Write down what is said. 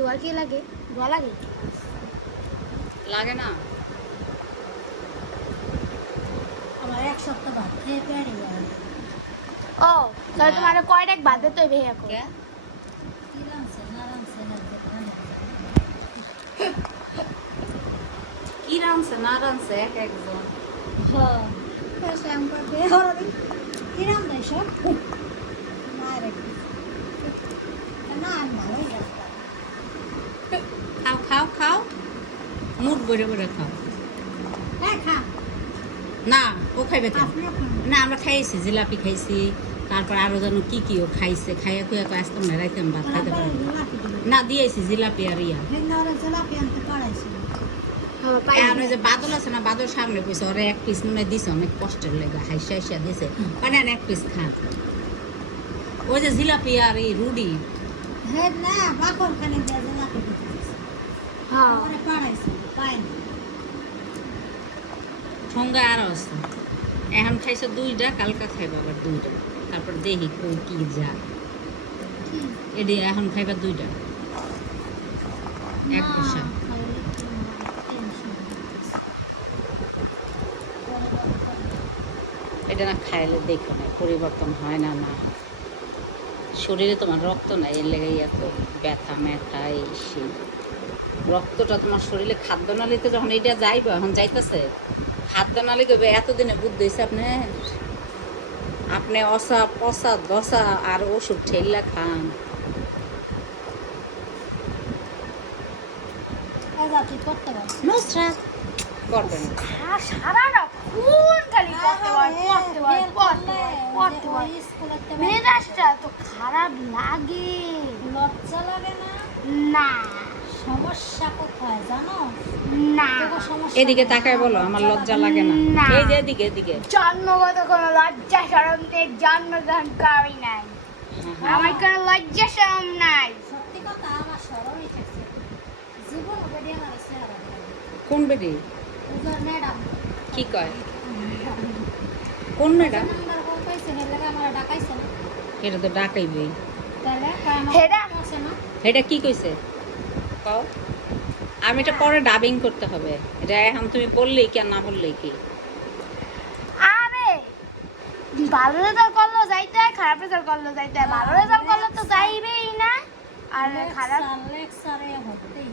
দোয়া কি লাগে? দোয়া লাগে? লাগে না? আমার এক সপ্তাহ ভাত খেয়ে পেরে যায়। ও তাহলে তোমার কয়টা বাদে তো ভেয়া কো? কি রাঁধছে না রাঁধছে না কি রাঁধছে না রাঁধছে এক একজন। হ্যাঁ পয়সা আমার বেহরি কি রাঁধছে সব না রে না ভালোই রাস্তা খাও খাও খাও, মুখ বইরে বইরে খাও। হ্যাঁ খা না ও খাইবে কেন? আপনিও খান না আমরা খাইছি, জিলাপি খাইছি, তারপর আরো যেন কি কি ও খাইছে, খাইয়া খুঁয়া আসতে না রাইতাম ভাত খাইতে পারি না। দিয়েছি জিলাপি আর ইয়া। জিলাপি আনতে পারাইছিল আর ওই যে বাদল আছে না, বাদল সামনে বসে ওরা এক পিস মনে হয় দিছে, অনেক কষ্টের লেগে হাইসা হাইসা দিছে, মানে এক পিস খান। ওই যে জিলাপি আর এই রুডি হ্যাঁ না বাকর খানে দিয়ে জিলাপি হ্যাঁ ওরে পারাইছিল পায় না সঙ্গে আরো আছে। এখন খাইছে দুইটা, কালকা খাইবা আবার দুইটা, তারপর দেখি কই কি যা এডি। এখন খাইবা দুইটা, এক পয়সা। এটা না খাইলে দেখো না পরিবর্তন হয় না। না শরীরে তোমার রক্ত নাই, এর লেগে এত ব্যথা ম্যাথা এই সেই। রক্তটা তোমার শরীরে খাদ্যনালীতে যখন এটা যাইব, এখন যাইতেছে খাদ্যনালী করবে। এতদিনে বুদ্ধি হয়েছে আপনি অসা পচা দশা আর ওষুধ ঠেললা খান। তুই করতে পারছিস নুসরাত করবে না। সারাটা খুন খালি করতে মেজাজটা তো খারাপ লাগে। লজ্জা লাগে না না সমস্যা কোথায় জানো না তোর সমস্যা এদিকে নাই। তাকায় বলো আমার লজ্জা লাগে না। না। এই যে এদিকে এদিকে। জন্মগত কোনো লজ্জা শরম নেই, জন্মগ্রহণ করি নাই, আমার কোনো লজ্জা শরম নাই। সত্যি কথা আমার সরমই থাকছে জীবন ওবেডি আমার চেহারা কোন বেডি? উজার ম্যাডাম কি কয়? কোন ম্যাডাম? নাম্বার কল পাইছে এর লাগা আমার ডাকাইছে না এটা তো ডাকাইবে। তাহলে কয় আমার হেডা? আছে না এটা কি কইছে কও? আমি এটা পরে ডাবিং করতে হবে। এটা এখন তুমি বললেই কি আর না বললেই কি? আরে ভালো রেজাল্ট করলো যাইতে হয়, খারাপ রেজাল্ট করলো যাইতে হয়। ভালো রেজাল্ট করলে তো যাইবেই না, আর খারাপ লেকচারে হতেই